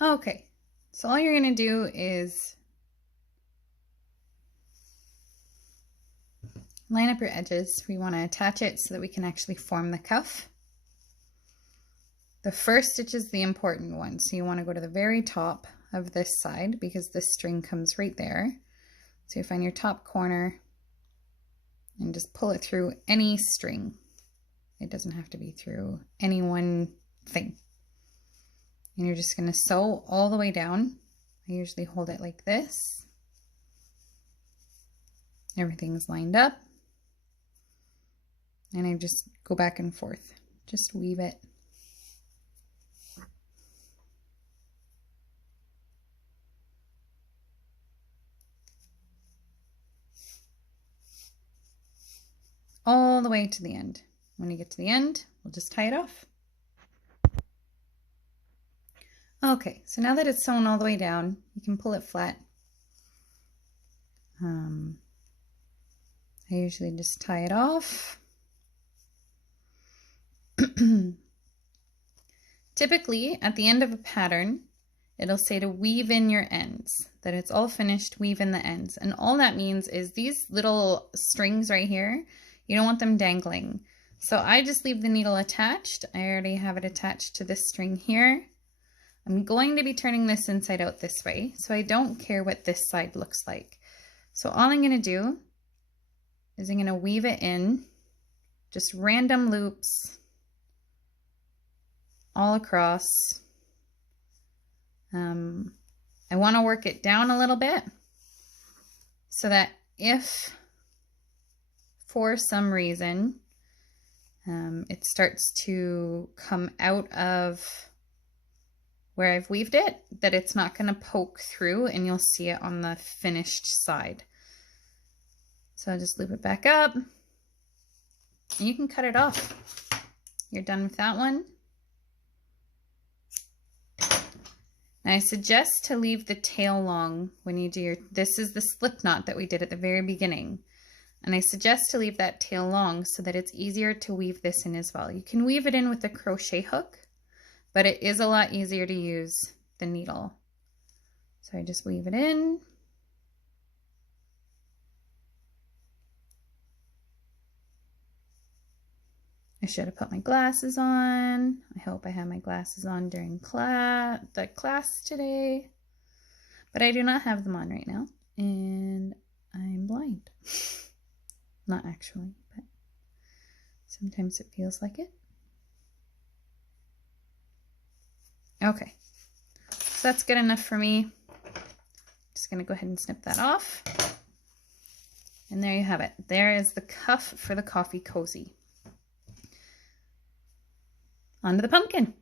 Okay, so all you're going to do is line up your edges. We want to attach it so that we can actually form the cuff. The first stitch is the important one, so you want to go to the very top of this side because this string comes right there. So you find your top corner and just pull it through any string. It doesn't have to be through any one thing. And you're just going to sew all the way down. I usually hold it like this. Everything's lined up. And I just go back and forth. Just weave it. All the way to the end. When you get to the end, we'll just tie it off. Okay, so now that it's sewn all the way down, you can pull it flat. I usually just tie it off. Typically, at the end of a pattern, it'll say to weave in your ends, that it's all finished, weave in the ends. And all that means is these little strings right here, you don't want them dangling. So I just leave the needle attached. I already have it attached to this string here. I'm going to be turning this inside out this way, so I don't care what this side looks like. So all I'm going to do is I'm going to weave it in, just random loops all across. I want to work it down a little bit so that if for some reason it starts to come out of where I've weaved it, that it's not going to poke through and you'll see it on the finished side. So I'll just loop it back up and you can cut it off. You're done with that one. And I suggest to leave the tail long when you do your, this is the slip knot that we did at the very beginning. And I suggest to leave that tail long so that it's easier to weave this in as well. You can weave it in with a crochet hook, but it is a lot easier to use the needle. So I just weave it in. I should have put my glasses on. I hope I had my glasses on during the class today, but I do not have them on right now, and I'm blind. Not actually, but sometimes it feels like it. Okay, so that's good enough for me. Just gonna go ahead and snip that off. And there you have it. There is the cuff for the coffee cozy. Onto the pumpkin.